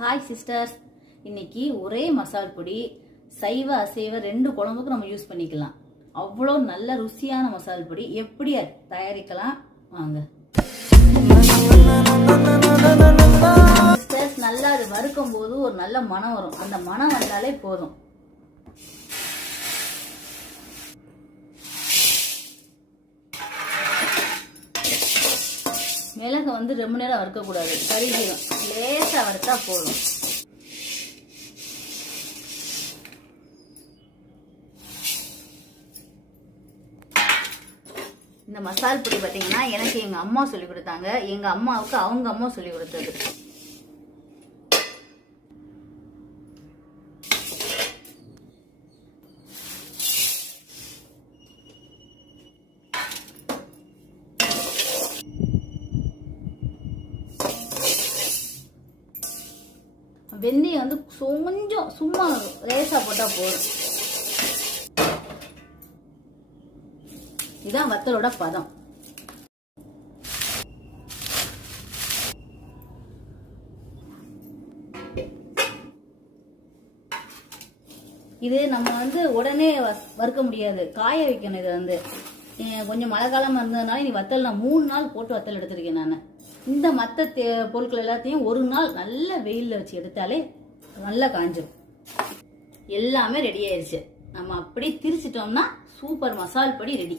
Hi sisters, இன்னைக்கு ஒரே மசால் பொடி சைவ அசைவ ரெண்டு குழம்புக்கு நம்ம யூஸ் பண்ணிக்கலாம். அவ்வளோ நல்ல ருசியான மசால் பொடி எப்படி தயாரிக்கலாம் வாங்க. சிஸ்டர்ஸ், நல்லா அது வறுக்கும் போது ஒரு நல்ல மனம் வரும். அந்த மனம் வந்தாலே போதும். மிளகு ரொம்ப நேரம் வறுக்கக்கூடாது, கருகிடும். லேசாக வறுத்தா போதும். இந்த மசால் பொடி பார்த்தீங்கன்னா எனக்கு எங்கள் அம்மா சொல்லி கொடுத்தாங்க. எங்கள் அம்மாவுக்கு அவங்க அம்மா சொல்லி கொடுத்தது. வெந்தயம் கொஞ்சம் சும்மா லேசா போட்டா போதும். இதான் வத்தலோட பதம். இது நம்ம உடனே வறுக்க முடியாது, காய வைக்கணும். இது கொஞ்சம் மழை காலமா இருந்ததுனால நீ வத்தல் நான் 3 நாள் போட்டு வத்தல் எடுத்திருக்கேன். நான் இந்த மற்ற பொருட்கள் எல்லாத்தையும் ஒரு நாள் நல்ல வெயிலில் வச்சு எடுத்தாலே நல்லா காஞ்சிடும். எல்லாமே ரெடி ஆயிடுச்சு. நம்ம அப்படியே திரிச்சிட்டோம்னா சூப்பர் மசால் பொடி ரெடி.